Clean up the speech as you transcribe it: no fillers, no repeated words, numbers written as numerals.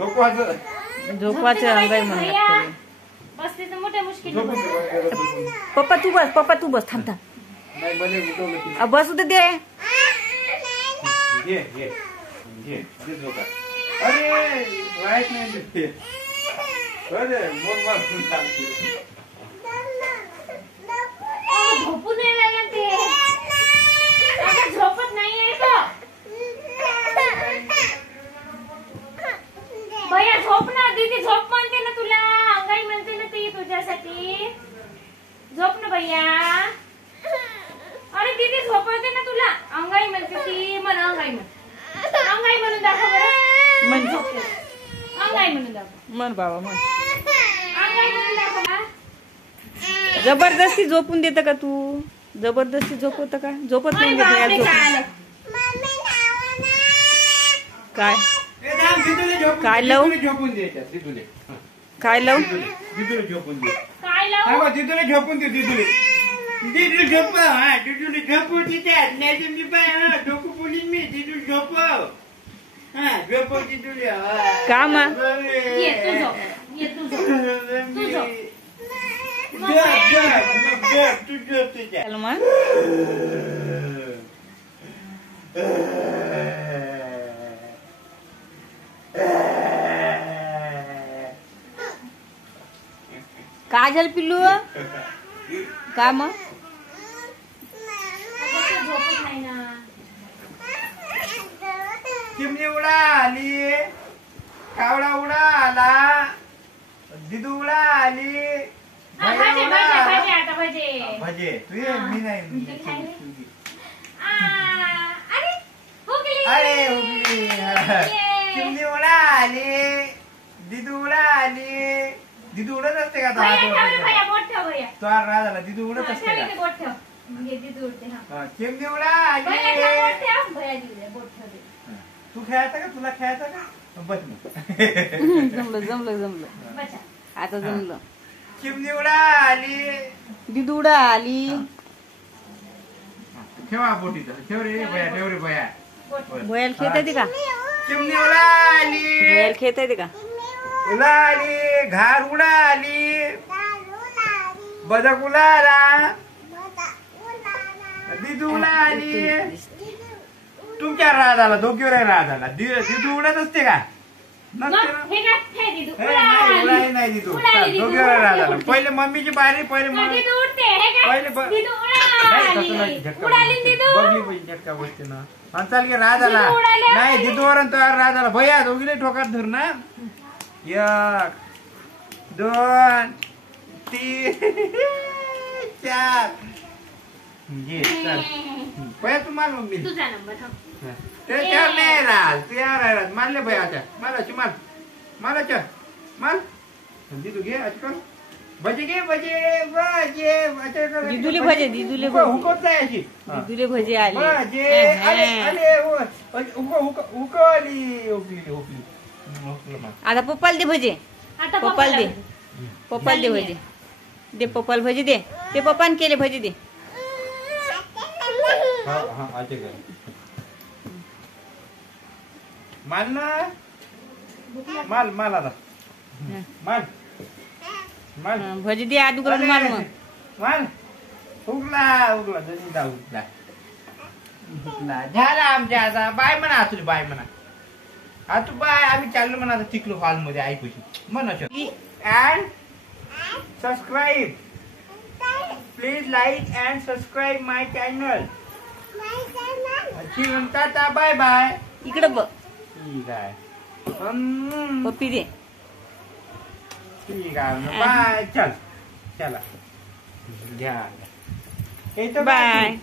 झोपवायचं अंगाई म्हणून लागतं. पप्पा तू बस थांब थांब. बसू दे दे. झोपू नाही लागत ते. झोपत नाही आहे तो. भैया झोप ना. दीदी झोप म्हणते ना तुला. अंगाई म्हणते ना ती तुझ्यासाठी. झोप ना भैया. अरे दीदी झोपवते ना तुला. अंगाई म्हणते ती. म्हण अंगाई म्हण. अंगाई म्हणून दाखव बरं. म्हण अंगाई म्हणून दाखव. म्हण बाबा म्हण. अंगाई म्हणून दाखव ना. जबरदस्ती झोपून देतं का तू? जबरदस्ती झोपवतं का? झोपत नाही देत यार. काय काय लावू? काय लावू? दिदूला झोपून दे. काय लावू? दिदूला झोपून दे. दिदू झोप. हा दिदूला झोपू तिथे. नाही तुम्ही पाय डोकं बोलीन मी. दिदू झोप. हा झोप दिदूला. का मा? ये तू झोप. ये तू झोप. तू झोप. तू झोप तुझ्या. चल मग. काय झालं पिल्लू? का मग? झोपत नाही ना. चिमणी उडा आली. कावडा उडा आला. दिदू उडा आली. भाजे भाजे आता भाजे. भजे तू ये. मी नाही. अरे हो गेली. अरे उगली. चिमणी उडा आली. दिदू उडा आली. दिदू उडत असते का? तो राज झाला. दिदू उडत असते का? चिमणी उडा आली. तू खेळायचा का? तुला खेळायचा का? बस मग. जमलं आता जमलं. चिमणी उडा आली. दिदू उडा आली. ठेवा बोटी. ठेव रे बया. ठेव रे बया. भोयाला खेळता येते का? चिमणी उडा आली. भोयाला खेळता येते का? उडा आली. घार उडा आली. बदक उडाला. दिदू उडा आली. तुमच्या राज आला. दोघीवर राज आला. दिदू उडत असते का? नाही दिदू. दोघीवर राज आला. पहिले मम्मीची बारी. पहिले बघली झटका बसते ना. चाल की राज आला. नाही दिदूवर राज आला. भैया दोघीले ठोकात धर ना. 1 2 3 4. ये चल भैया तू मार मम्मी. तुझा नंबर. त्याच्यावर नाही राज. तुझ्यावर राज. मारले भैया. आता माराची मार. माराच्या मार. दिदू घे. अचकन भजे घे. भजे दिदूले भजे. दिदूले हुकत नाही अशी. दिदूले भजे आले. भजे आले. हुकली. आता पप्पाला दे भजे. पप्पाला दे. पप्पाला दे भजे. दे पप्पाला भजे दे. ते पप्पाने केले भजे दे. माल ना. माल आता. माल भजे दे. आदू करून मार मग. माल उगला. झाला आमच्या आता. बाय म्हणा. तुझी बाय म्हणा. तू बाय. आम्ही चाललो म्हणा आता चिखलो हॉल मध्ये ऐकूशी म्हणा. And subscribe. Please like and subscribe my channel. म्हणता बाय बाय. इकडे बघ. ठीक आहे. पप्पी दे. ठीक आहे. बाय. चल चला घ्या. बाय.